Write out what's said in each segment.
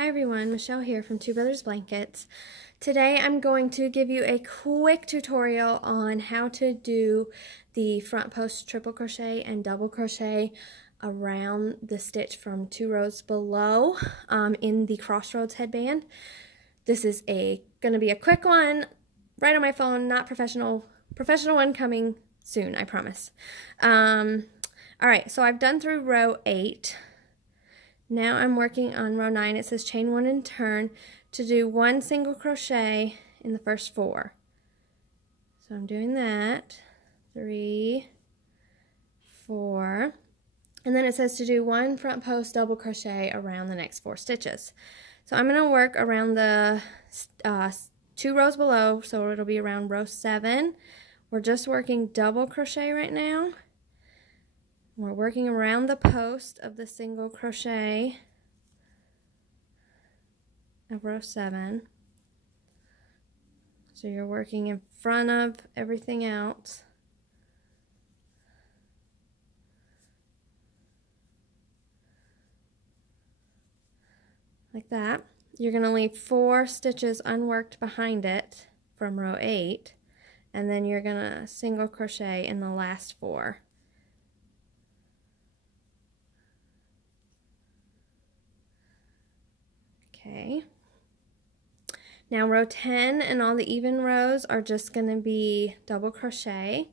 Hi everyone, Michelle here from Two Brothers Blankets. Today I'm going to give you a quick tutorial on how to do the front post triple crochet and double crochet around the stitch from 2 rows below in the Crossroads headband. This is going to be a quick one, right on my phone, not professional. Professional one coming soon, I promise. Alright, so I've done through row 8. Now I'm working on row 9. It says chain 1 and turn to do 1 single crochet in the first 4. So I'm doing that. 3, 4, and then it says to do 1 front post double crochet around the next 4 stitches. So I'm going to work around the 2 rows below, so it'll be around row 7. We're just working double crochet right now. We're working around the post of the single crochet of row 7. So you're working in front of everything else. Like that. You're going to leave 4 stitches unworked behind it from row 8, and then you're going to single crochet in the last 4. Okay, now row 10 and all the even rows are just going to be double crochet.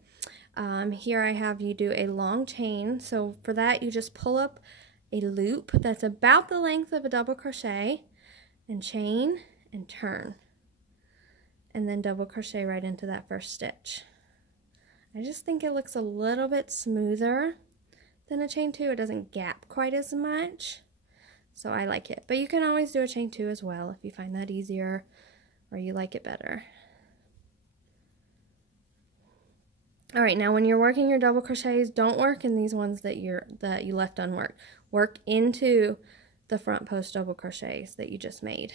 Here I have you do a long chain, so for that you just pull up a loop that's about the length of a double crochet and chain and turn, and then double crochet right into that first stitch. I just think it looks a little bit smoother than a chain 2. It doesn't gap quite as much. So I like it. But you can always do a chain 2 as well if you find that easier or you like it better. Alright, now when you're working your double crochets, don't work in these ones that you left unworked. Work into the front post double crochets that you just made.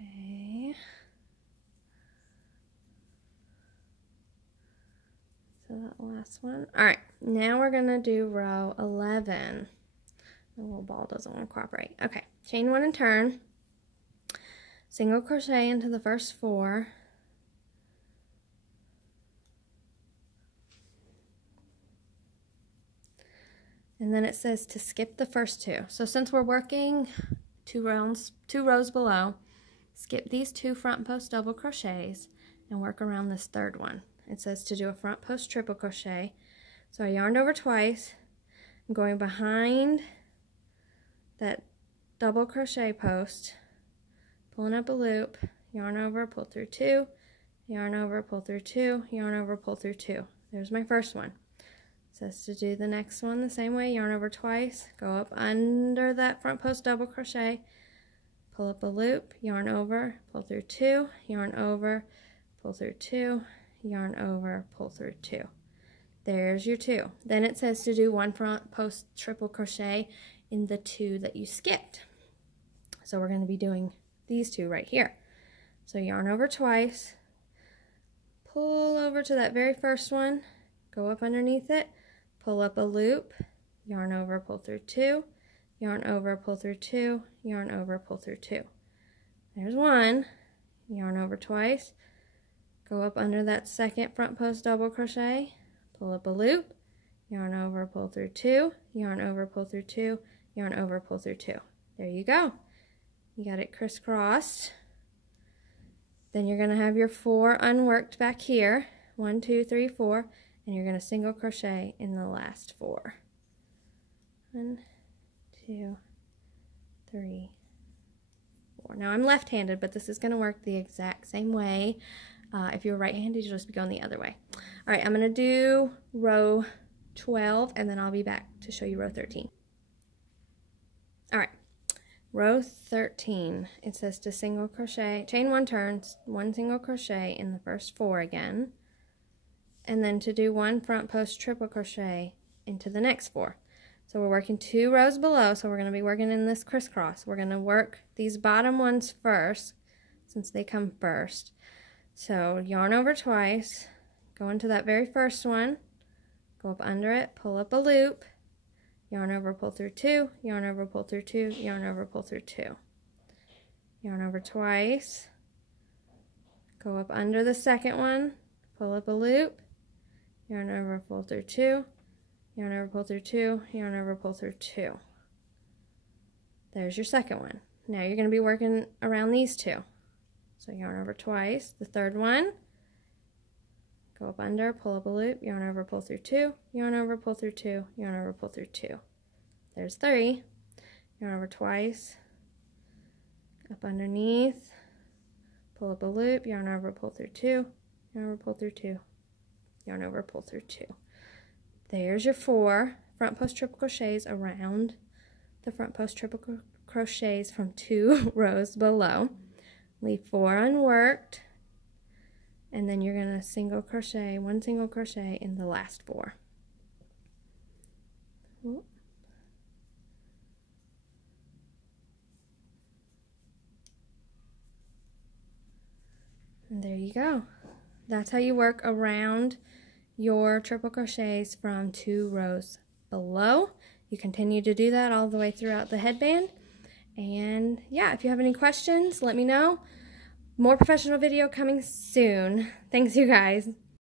Okay. So that last one. Alright, now we're going to do row 11. The little ball doesn't want to cooperate. Okay, chain 1 and turn. Single crochet into the first 4. And then it says to skip the first 2. So since we're working 2 rows below, skip these 2 front post double crochets and work around this 3rd one. It says to do a front post triple crochet. So I yarned over twice. I'm going behind that double crochet post, pulling up a loop, yarn over, pull through 2, yarn over, pull through 2, yarn over, pull through 2. There's my first one. It says to do the next one the same way, yarn over twice, go up under that front post double crochet, pull up a loop, yarn over, pull through 2, yarn over, pull through 2, yarn over, pull through 2. There's your 2. Then it says to do 1 front post triple crochet in the 2 that you skipped. So we're going to be doing these 2 right here. So yarn over twice, pull over to that very first one, go up underneath it, pull up a loop, yarn over, pull through 2, yarn over, pull through 2, yarn over, pull through 2. There's 1, yarn over twice, go up under that 2nd front post double crochet, pull up a loop, yarn over, pull through 2, yarn over, pull through 2, yarn over, pull through 2. There you go. You got it crisscrossed. Then you're going to have your 4 unworked back here. 1, 2, 3, 4, and you're going to single crochet in the last 4. 1, 2, 3, 4. Now I'm left-handed, but this is going to work the exact same way. If you're right-handed, you'll just be going the other way. All right, I'm going to do row 12, and then I'll be back to show you row 13. All right, row 13, it says to single crochet, chain 1 turns, 1 single crochet in the first 4 again, and then to do 1 front post triple crochet into the next 4. So we're working 2 rows below, so we're going to be working in this crisscross. We're going to work these bottom ones first, since they come first. So yarn over twice, go into that very first one, go up under it, pull up a loop, yarn over, pull through 2, yarn over, pull through 2, yarn over, pull through 2. Yarn over twice, go up under the second one, pull up a loop, yarn over, pull through 2, yarn over, pull through 2, yarn over, pull through 2. There's your second one. Now you're going to be working around these 2. So yarn over twice, the third one, go up under, pull up a loop, yarn over, pull through 2, yarn over, pull through 2, yarn over, pull through 2. There's 3. Yarn over twice, up underneath, pull up a loop, yarn over, pull through 2, yarn over, pull through 2, yarn over, pull through 2. There's your 4 front post triple crochets around the front post triple crochets from 2 rows below. Leave 4 unworked, and then you're going to single crochet, 1 single crochet in the last 4. And there you go. That's how you work around your triple crochets from 2 rows below. You continue to do that all the way throughout the headband. And yeah, if you have any questions, let me know. More professional video coming soon. Thanks, you guys.